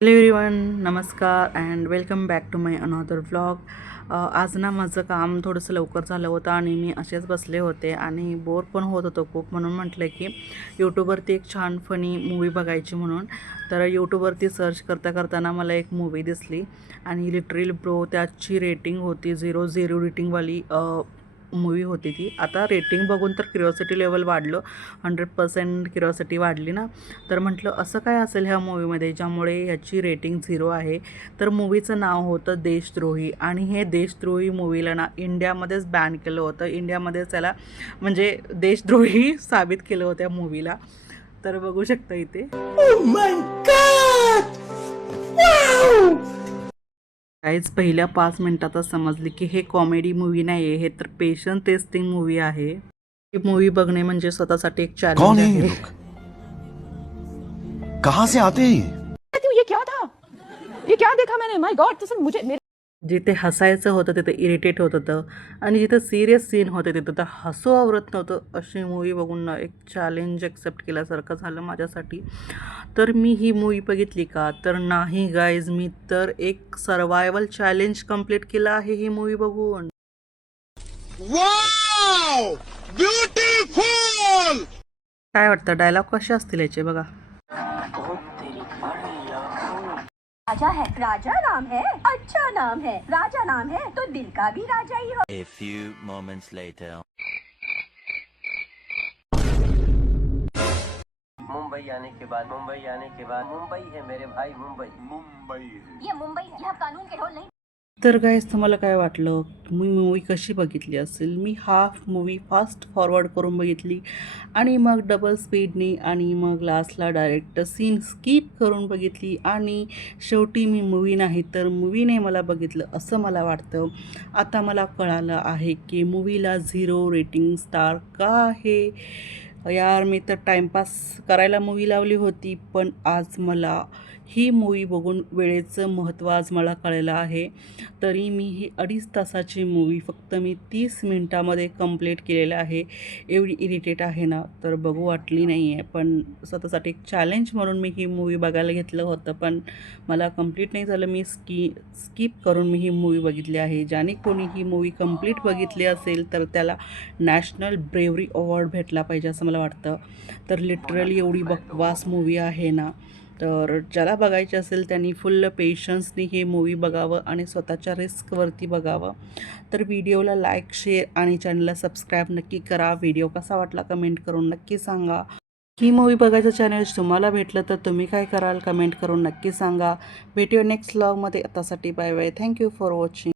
Hello everyone, नमस्कार and welcome back to my another vlog. आज ना माझं काम थोडंसं लवकर झालं होतं आणि मी असेच बसले होते आणि बोर पण होत होतो खूप. म्हणून म्हटलं की यूट्यूबवरती एक छान फनी मूवी बघायची म्हणून. तर यूट्यूबवरती सर्च करताना मला एक मूवी दिसली आणि लिटरली ब्रो त्याची रेटिंग होती 0 रेटिंगवाली मूवी होती ती. आता रेटिंग बघून तर क्युरिओसिटी लेवल वाढलं, 100% क्युरिओसिटी वाढली ना. तर म्हटलं असं काय असेल ह्या मूवीमध्ये ज्यामुळे ह्याची रेटिंग 0 आहे. तर मूवीचं नाव होतं देशद्रोही आणि हे देशद्रोही मूवीला ना इंडियामध्येच बॅन केलं होतं. इंडियामध्येच त्याला म्हणजे देशद्रोही साबित केलं होतं त्या मूवीला. तर बघू शकता इथे. Oh my God! Wow! काहीच पहिल्या 5 मिनिटातच समजले की हे कॉमेडी मूवी नाही आहे, हे तर पेशंट टेस्टिंग मूवी आहे. ही मूवी बघणे म्हणजे स्वतःसाठी एक चॅलेंज आहे. कहाँ से आते हैं ये क्या था? ये क्या देखा मैंने? माय गॉड, तो मुझे मेरे जिथे हसायचं होतं तिथे इरिटेट होत होतं आणि जिथे सिरियस सीन होते तिथं तर हसू आवरत नव्हतं. अशी मूवी बघून ना एक चॅलेंज एक्सेप्ट केल्यासारखं झालं माझ्यासाठी. तर मी ही मूवी बघितली का? तर नाही गाईज, मी तर एक सर्वायवल चॅलेंज कंप्लीट केलं आहे ही मूवी बघून. Wow beautiful. काय वाटतं डायलॉग कसे असतील याचे बघा. राजा है, राजा नाम है, अच्छा नाम है, राजा नाम है तो दिल का भी राजा ही हो. A few moments later. Mumbai आने के बाद मुंबई है मेरे भाई, मुंबई ये मुंबई है, यहाँ कानून के ढोल नहीं. तर गाईज तुम्हाला काय वाटलं, मी मूवी कशी बघितली असेल? मी हाफ मूवी फास्ट फॉरवर्ड करून बघितली आणि मग डबल स्पीडनी आणि मग लास्टला डायरेक्ट सीन स्किप करून बघितली आणि शेवटी मी मूवी नाही तर मूवीने मला बघितलं असं मला वाटतं. आता मला कळालं आहे की मूवीला 0 रेटिंग स्टार का आहे. यार मी तर टाईमपास करायला मूवी लावली होती, पण आज मला ही मूवी बघून वेळेचं महत्त्व आज मला कळलं आहे. तरी मी ही 2.5 तासाची मूवी फक्त मी 30 मिनटामध्ये कंप्लीट केलेलं आहे. एवढी इरिटेट आहे ना तर बघू वाटली नाही आहे. पण स्वतःसाठी एक चॅलेंज म्हणून मी ही मूवी बघायला घेतलं होतं, पण मला कंप्लीट नाही झालं. मी स्किप करून मी ही मूवी बघितली आहे. ज्याने कोणी ही मूवी कंप्लीट बघितली असेल तर त्याला नॅशनल ब्रेव्हरी अवॉर्ड भेटला पाहिजे असं मला वाटतं. तर लिटरली एवढी बकवास मूवी आहे ना. तर ज्याला बघायची असेल त्यांनी फुल पेशन्सनी ही मूवी बघावं आणि स्वतःच्या रिस्कवरती बघावं. तर व्हिडिओला लाईक, शेअर आणि चॅनलला सबस्क्राईब नक्की करा. व्हिडिओ कसा वाटला कमेंट करून नक्की सांगा. ही मूवी बघायचं चॅनल तुम्हाला भेटलं तर तुम्ही काय कराल कमेंट करून नक्की सांगा. भेटूया नेक्स्ट व्लॉगमध्ये. आतासाठी bye bye. Thank you for watching.